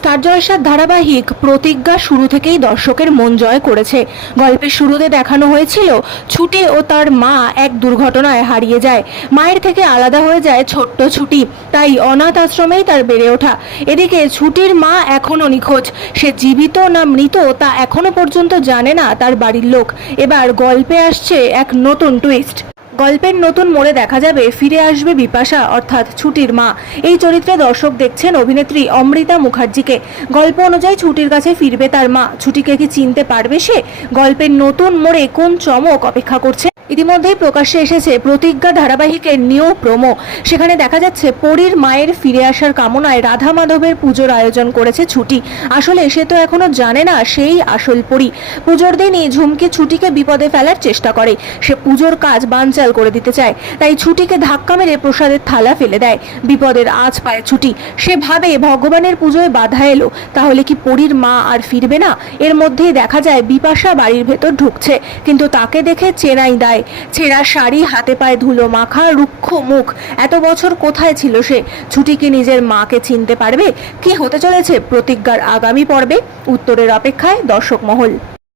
Star জলসার ধারাবাহিক প্রতিজ্ঞা শুরু থেকেই দর্শকের মন জয় করেছে। গল্পের শুরুতে দেখানো হয়েছিল ছুটি ও তার মা এক দুর্ঘটনায় হারিয়ে যায়। মায়ের থেকে আলাদা হয়ে যায় ছোট্ট ছুটি, তাই অনাথ আশ্রমেই তার বেড়ে ওঠা। এদিকে ছুটির মা এখনও নিখোঁজ, সে জীবিত না মৃত তা এখনো পর্যন্ত জানে না তার বাড়ির লোক। এবার গল্পে আসছে এক নতুন টুইস্ট। গল্পের নতুন মোড়ে দেখা যাবে ফিরে আসবে বিপাশা অর্থাৎ ছুটির মা। এই চরিত্রে দর্শক দেখছেন অভিনেত্রী অমৃতা মুখার্জিকে। গল্প অনুযায়ী ছুটির কাছে ফিরবে তার মা। ছুটিকে কি চিনতে পারবে সে? গল্পের নতুন মোড়ে কোন চমক অপেক্ষা করছে? ইতিমধ্যেই প্রকাশ্যে এসেছে প্রতিজ্ঞা ধারাবাহিকের নিউ প্রোমো। সেখানে দেখা যাচ্ছে পরীর মায়ের ফিরে আসার কামনায় রাধা মাধবের পুজোর আয়োজন করেছে ছুটি। আসলে সে তো এখনো জানে না সেই আসল পরী। পুজোর দিনই ঝুমকি ছুটিকে বিপদে ফেলার চেষ্টা করে। সে পুজোর কাজ বানচাল করে দিতে চায়, তাই ছুটিকে ধাক্কা মেরে প্রসাদের থালা ফেলে দেয়। বিপদের আঁচ পায় ছুটি। সে ভাবে ভগবানের পুজোয় বাধা এলো, তাহলে কি পরীর মা আর ফিরবে না? এর মধ্যেই দেখা যায় বিপাশা বাড়ির ভেতর ঢুকছে, কিন্তু তাকে দেখে চেনাই দেয়। ছেঁড়া শাড়ি, হাতে পায়ে ধুলো মাখা, রুক্ষ মুখ। এত বছর কোথায় ছিল সে? ছুটি কি নিজের মাকে চিনতে পারবে? কি হতে চলেছে প্রতিজ্ঞার আগামী পর্বে? উত্তরের অপেক্ষায় দর্শক মহল।